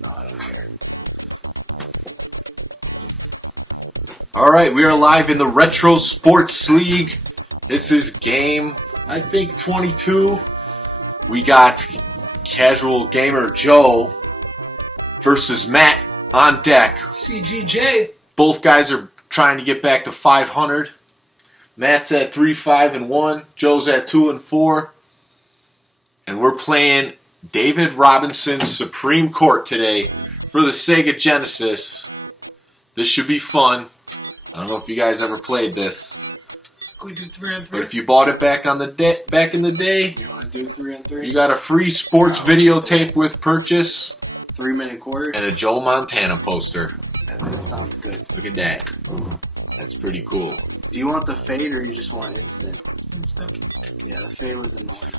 No, I don't care. Alright, we are live in the Retro Sports League. This is game, I think, 22. We got Casual Gamer Joe versus Matt on deck. CGJ. Both guys are trying to get back to 500. Matt's at 3-5-1. Joe's at 2-4. And we're playing David Robinson's Supreme Court today for the Sega Genesis. This should be fun. I don't know if you guys ever played this. Can we do 3-on-3? But if you bought it back in the day, You want to do 3-on-3? you got a free sports videotape with purchase 3-minute quarters? and a Joe Montana poster. That sounds good. Look at that. That's pretty cool. Do you want the fade or you just want instant? Instant. Yeah, the fade was annoying.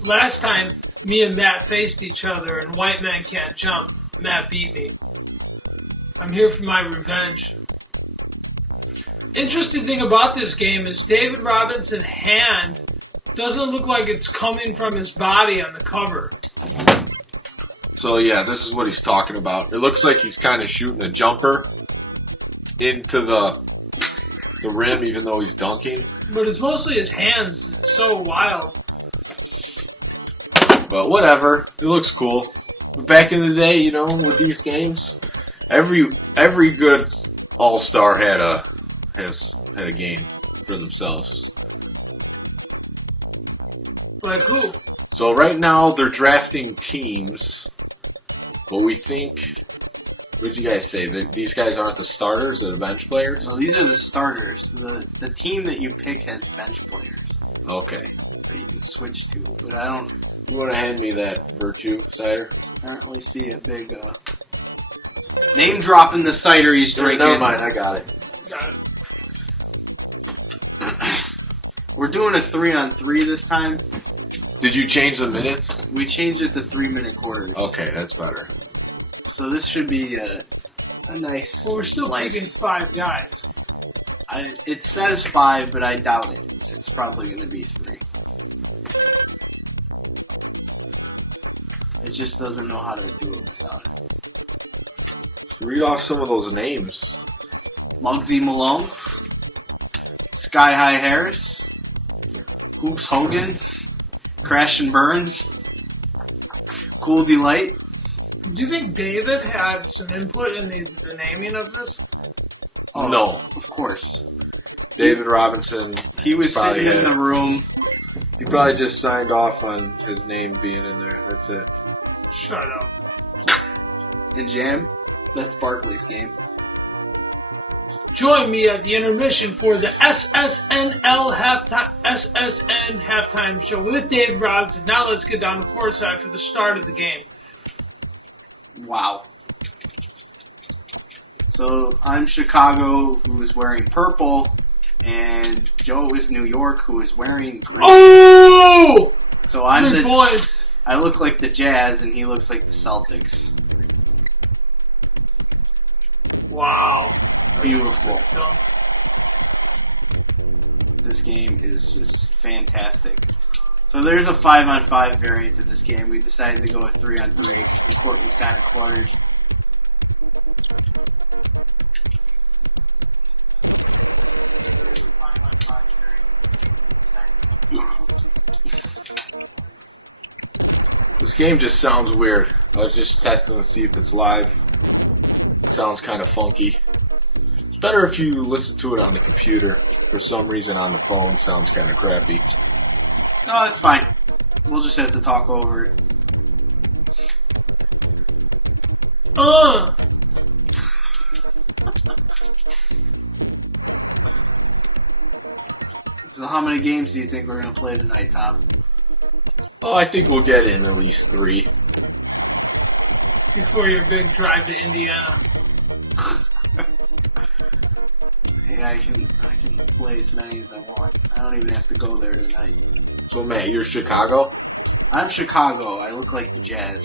Last time, me and Matt faced each other and White Man Can't Jump. Matt beat me. I'm here for my revenge. Interesting thing about this game is David Robinson's hand doesn't look like it's coming from his body on the cover. So yeah, this is what he's talking about. It looks like he's kind of shooting a jumper into the rim, even though he's dunking. But it's mostly his hands. It's so wild. But whatever, it looks cool. But back in the day, you know, with these games, every good all-star had a game for themselves. Like who? So right now they're drafting teams, but we think. What did you guys say? That these guys aren't the starters; they're the bench players. No, these are the starters. The team that you pick has bench players Okay. that you can switch to. But I don't You want to hand me that Virtue cider? currently see a big name drop in the cider he's drinking. Never mind, I got it. Got it. We're doing a 3-on-3 this time. Did you change the minutes? We changed it to 3-minute quarters. Okay, that's better. So this should be a nice. Well, we're still length. picking 5 guys. It says 5, but I doubt it. It's probably going to be 3. It just doesn't know how to do it without it. Read off some of those names. Muggsy Malone, Sky High Harris, Hoops Hogan, Crash and Burns, Cool Delight. Do you think David had some input in the naming of this? Oh, No. of course. David Robinson. He was Probably sitting in had- the room. He probably just signed off on his name being in there. That's it. Shut up. in Jam. That's Barkley's game. Join me at the intermission for the SSN halftime show with Dave Robinson. Now let's get down to courtside for the start of the game. Wow. So I'm Chicago, who is wearing purple, and Joe is New York, who is wearing green. Oh! So I'm 3 points. I look like the Jazz, and he looks like the Celtics. Wow. Beautiful. This game is just fantastic. So there's a 5-on-5 variant to this game. We decided to go with 3-on-3 because the court was kind of cluttered. This game just sounds weird. I was just testing to see if it's live. It sounds kind of funky. It's better if you listen to it on the computer. For some reason on the phone it sounds kind of crappy. No, that's fine. We'll just have to talk over it. So how many games do you think we're going to play tonight, Tom? Oh, I think we'll get in at least 3. Before your big drive to Indiana. Hey, I can play as many as I want. I don't even have to go there tonight. So Matt, you're Chicago? I'm Chicago. I look like the Jazz.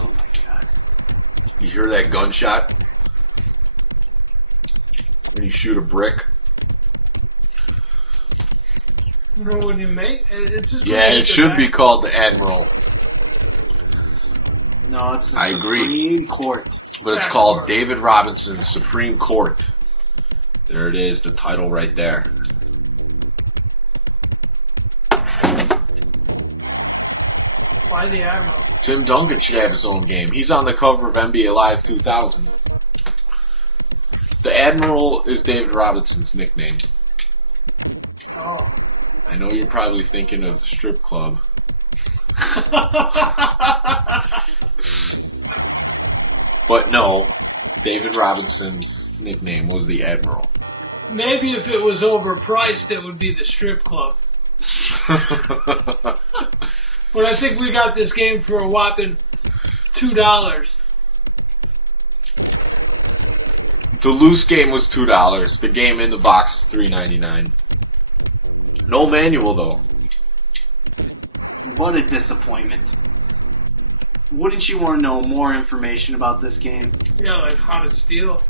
Oh my god. You hear that gunshot? When you shoot a brick? Remember when you make it's just Yeah, it should be called the Admiral, No, it's the I agree. Supreme Court. but it's called David Robinson's Supreme Court. There it is, the title right there. Why the Admiral? Tim Duncan should have his own game. He's on the cover of NBA Live 2000. The Admiral is David Robinson's nickname. Oh. I know you're probably thinking of strip club. But no, David Robinson's nickname was the Admiral. Maybe if it was overpriced, it would be the strip club. But I think we got this game for a whopping $2. The loose game was $2. The game in the box was $3.99. No manual though. What a disappointment. Wouldn't you want to know more information about this game? Yeah, like how to steal.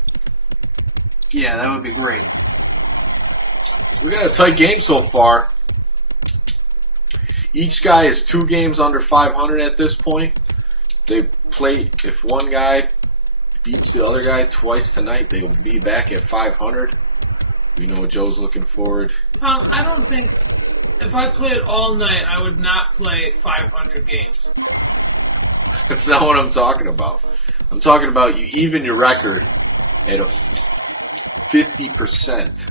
Yeah, that would be great. We got a tight game so far. Each guy is 2 games under 500 at this point. They play. If one guy beats the other guy twice tonight, they will be back at 500. We know Joe's looking forward. Tom, I don't think if I played all night, I would not play 500 games. That's not what I'm talking about. I'm talking about you even your record at a 50%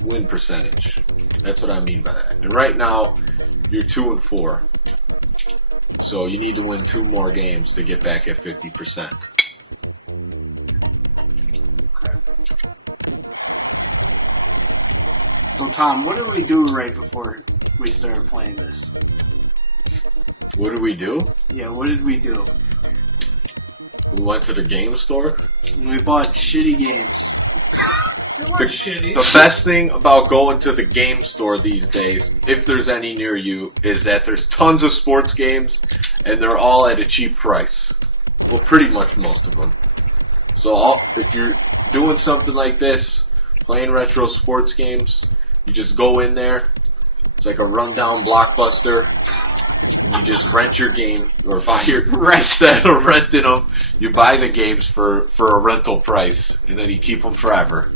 win percentage. That's what I mean by that. And right now, you're 2-4. So you need to win 2 more games to get back at 50%. So, Tom, what did we do right before we started playing this? What did we do? Yeah, what did we do? We went to the game store. We bought shitty games. They weren't shitty. The best thing about going to the game store these days, if there's any near you, is that there's tons of sports games, and they're all at a cheap price. Well, pretty much most of them. So if you're doing something like this, playing retro sports games, you just go in there. It's like a rundown Blockbuster. You just rent your game, or buy your instead of renting them. You buy the games for a rental price, and then you keep them forever.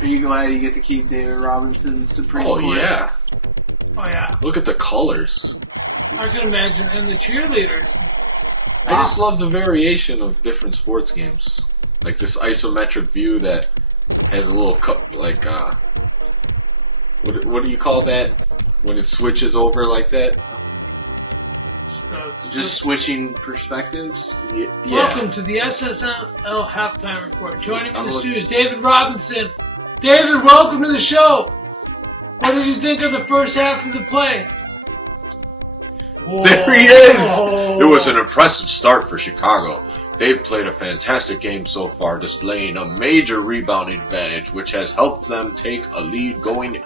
Are you glad you get to keep David Robinson's Supreme Oh Court? yeah! Oh yeah. Look at the colors. I can imagine, and the cheerleaders. I just love the variation of different sports games, like this isometric view that has a little what do you call that when it switches over like that? Just switching perspectives. Yeah. Welcome to the SSL halftime report. Joining me in the studio is David Robinson. David, welcome to the show. What did you think of the first half of the play? Whoa. There he is! It was an impressive start for Chicago. They've played a fantastic game so far, displaying a major rebounding advantage, which has helped them take a lead going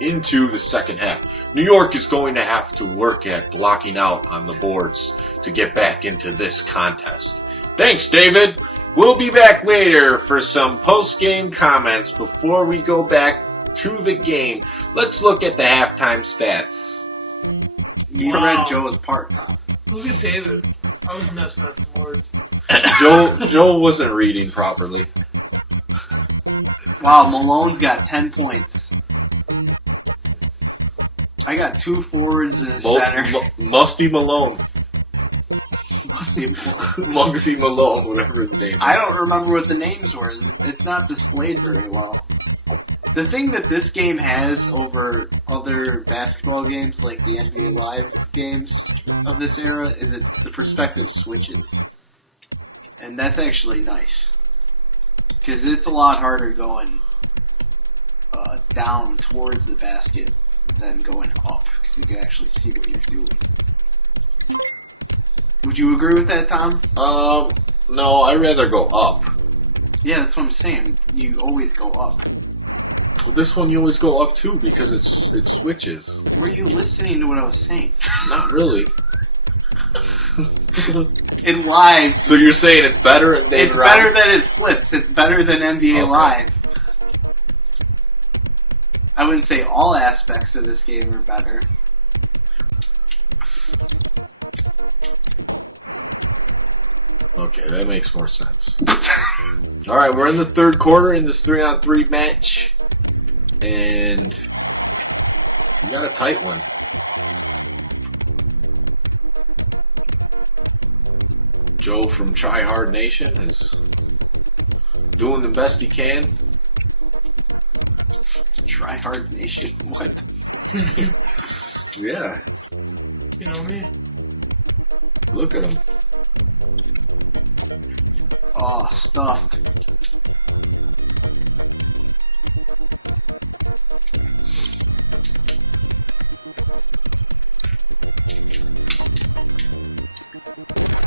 into the second half. New York is going to have to work at blocking out on the boards to get back into this contest. Thanks, David. We'll be back later for some post-game comments before we go back to the game. Let's look at the halftime stats. You read Joe's part, Tom. Look at David. I was messing up the words. Joe wasn't reading properly. Wow, Malone's got 10 points. I got 2 forwards and a center. Musty Malone. Musty Malone. Muggsy Malone, whatever his name is. I don't remember what the names were. It's not displayed very well. The thing that this game has over other basketball games, like the NBA Live games of this era, is that the perspective switches. And that's actually nice. Because it's a lot harder going down towards the basket than going up, because you can actually see what you're doing. Would you agree with that, Tom? No, I'd rather go up. Yeah, that's what I'm saying. You always go up. Well, this one you always go up too because it switches. Were you listening to what I was saying? Not really. In live. So you're saying it's better than David It's better than it flips. It's better than NBA Okay. Live. I wouldn't say all aspects of this game are better. Okay, that makes more sense. Alright, we're in the third quarter in this 3-on-3 match. And we got a tight one. Joe from Try Hard Nation is doing the best he can. Try Hard Nation? What? Yeah. You know me. Look at him. Oh, stuffed.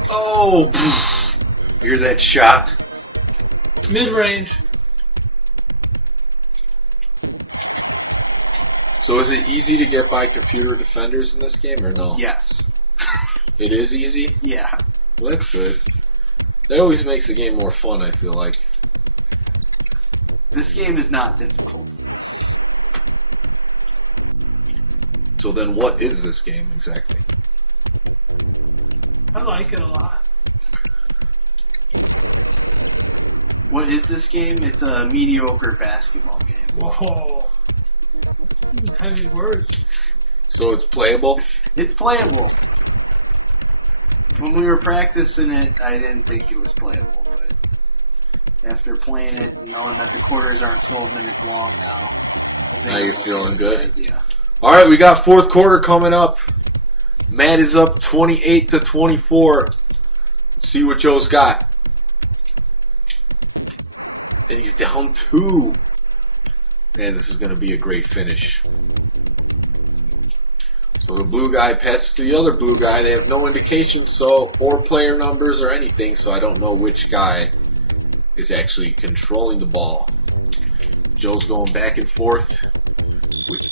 Oh! Hear that shot? Mid-range. So is it easy to get by computer defenders in this game or no? Yes. It is easy? Yeah. Well, that's good. That always makes the game more fun, I feel like. This game is not difficult. So then what is this game exactly? I like it a lot. What is this game? It's a mediocre basketball game. Whoa. Heavy words. So it's playable? It's playable. When we were practicing it, I didn't think it was playable, but after playing it and knowing that the quarters aren't 12 minutes long Now you're feeling good? Yeah. Alright, we got fourth quarter coming up. Matt is up 28-24. Let's see what Joe's got. And he's down 2. Man, this is going to be a great finish. So the blue guy passes to the other blue guy. They have no indications or player numbers or anything, so I don't know which guy is actually controlling the ball. Joe's going back and forth with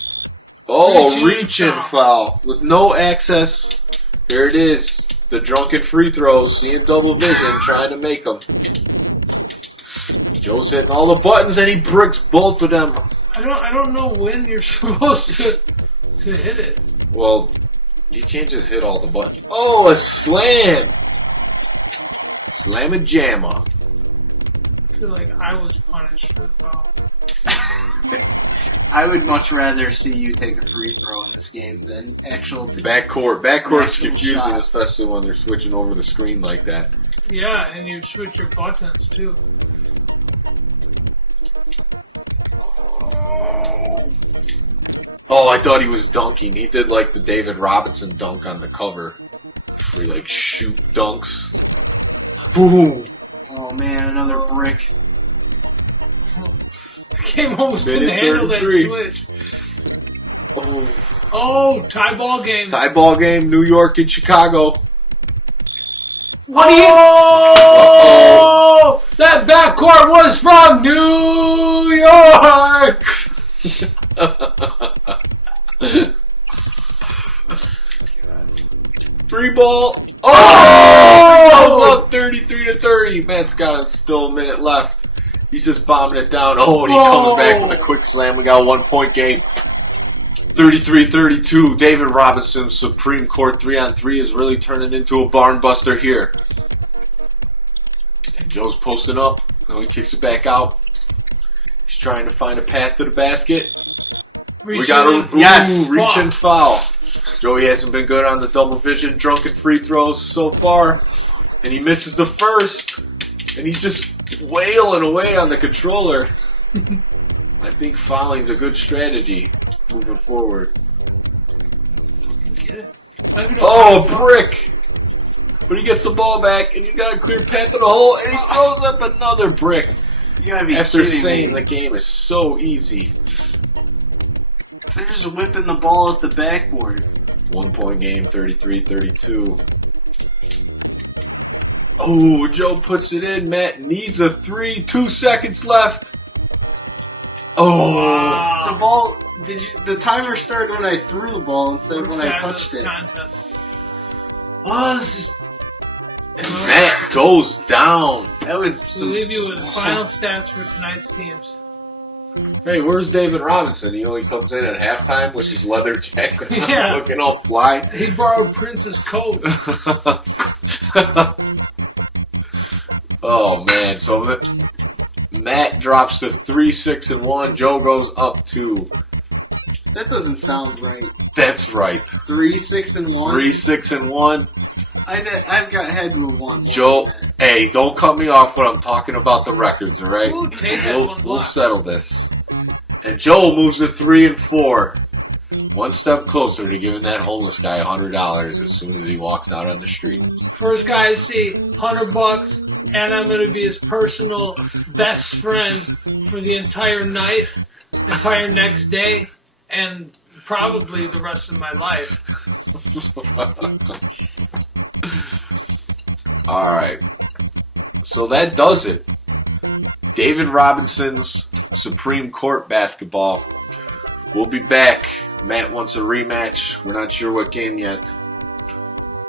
reaching foul with no access. There it is. The drunken free throws, seeing double vision, trying to make them. Joe's hitting all the buttons and he bricks both of them. I don't know when you're supposed to hit it. Well, you can't just hit all the buttons. Oh, a slam! Slam-a-jamma. I feel like I was punished with foul. I would much rather see you take a free throw in this game than actual... Backcourt's confusing, shot. especially when they're switching over the screen like that. Yeah, and you switch your buttons too. Oh, I thought he was dunking. He did like the David Robinson dunk on the cover. Where he like shoot dunks. Boom! Oh man, another brick. The game almost didn't Minute handle that 33. switch. Oh. Oh, tie ball game. Tie ball game, New York and Chicago. What do you... Oh! That backcourt was from New York! Free ball. Oh! Goes up 33-30. Matt's got still a minute left. He's just bombing it down. Oh, and he comes back with a quick slam. We got a 1-point game. 33-32. David Robinson's Supreme Court 3-on-3 is really turning into a barn buster here. And Joe's posting up. Now he kicks it back out. He's trying to find a path to the basket. We got a reach and foul. Joey hasn't been good on the double vision drunken free throws so far. And he misses the first. And he's just wailing away on the controller. I think fouling's a good strategy moving forward. Get it? Oh, a brick! But he gets the ball back, and you got a clear path to the hole, and he throws up another brick. You gotta be After kidding saying me. the game is so easy. They're just whipping the ball at the backboard. 1-point game, 33-32. Oh, Joe puts it in. Matt needs a 3. 2 seconds left. Oh. Wow. The ball... The timer started when I threw the ball instead of when I touched it. Contest. Oh, this is... Matt goes down. That was We'll some... leave you with the final stats for tonight's teams. Hey, where's David Robinson? He only comes in at halftime with his leather jacket on, Yeah. looking all fly. He borrowed Prince's coat. Oh, man. So Matt drops to 3-6-1. Joe goes up to... That doesn't sound right. That's right. 3-6-1. 3-6-1. I've got head move one. Joe, hey, don't cut me off when I'm talking about the records, all right? Ooh, take that one We'll block. settle this. And Joe moves to 3-4. One step closer to giving that homeless guy $100 as soon as he walks out on the street. First guy I see, $100, and I'm going to be his personal best friend for the entire night, entire next day, and probably the rest of my life. All right. So that does it. David Robinson's Supreme Court basketball. We'll be back. Matt wants a rematch. We're not sure what game yet.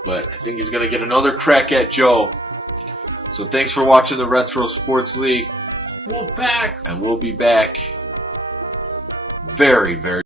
But I think he's going to get another crack at Joe. So thanks for watching the Retro Sports League. Wolfpack. And we'll be back very, very